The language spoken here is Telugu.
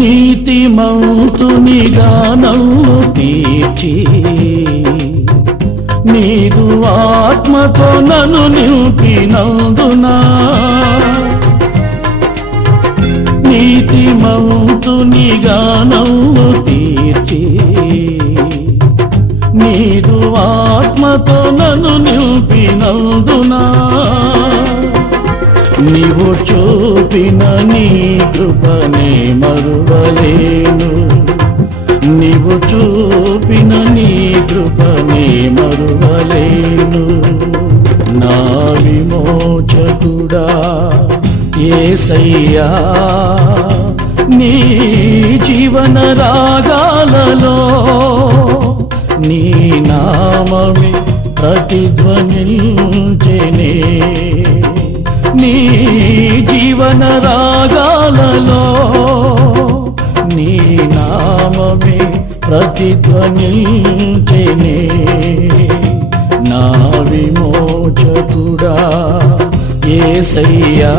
నీతిమంతునిగా నన్ను తీర్చి నీదు ఆత్మతో నన్ను నింపినందునా నీతిమంతునిగా నన్ను తీర్చి నీదు ఆత్మతో నన్ను నింపినందునా నీవు చూపిన నీ కృపనే మరువలేను నీవు చూపిన నీ కృపనే మరువలేను నా విమోచకుడా యేసయ్యా నీ జీవన రాగాలలో నీ నామమే ప్రతిధ్వనించెనే నీ జీవన రాగాలలో నీ నామమే ప్రతిధ్వనించెనే నా విమోచకుడా యేసయ్యా